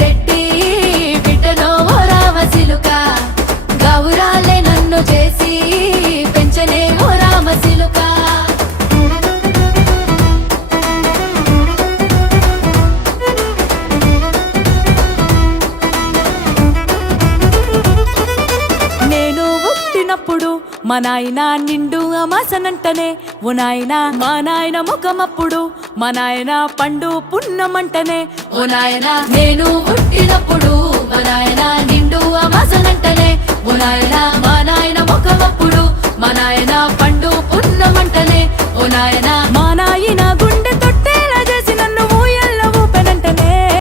రెడ్డి బిడ్డనో ఓ రామసిలుక గౌరాలే నన్ను చేసి పెంచనే ఓ రామసిలుక నేను పుట్టినప్పుడు మా నాయన నిండు అమాసనంటనే ఓ నాయన మా నాయన ముఖమప్పుడు మా నాయన పండు పున్నమంటనే ఓ నాయన నేను పుట్టినప్పుడు మా నాయన నిండు అమాసనంటనే ఓ నాయన మా నాయన ముఖమప్పుడు మా నాయన పండు పున్నమంటనే ఓ నాయన మా నాయన